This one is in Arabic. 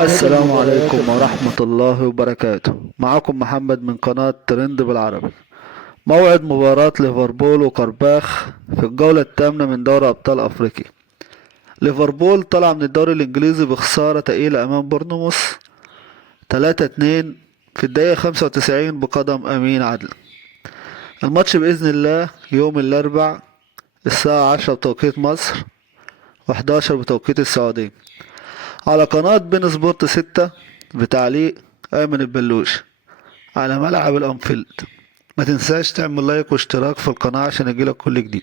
السلام عليكم ورحمة الله وبركاته. معكم محمد من قناة ترند بالعربي. موعد مباراة ليفربول وقرباخ في الجولة الثامنة من دوري أبطال أفريقيا. ليفربول طلع من الدوري الإنجليزي بخسارة تقيلة أمام بورنموث 3-2 في الدقيقة 95 بقدم أمين عدل. الماتش بإذن الله يوم الأربع الساعة 10 بتوقيت مصر و11 بتوقيت السعودية على قناة بين سبورت 6 بتعليق أيمن البلوش على ملعب الأنفيلد. ما تنساش تعمل لايك واشتراك في القناة عشان يجيلك كل جديد.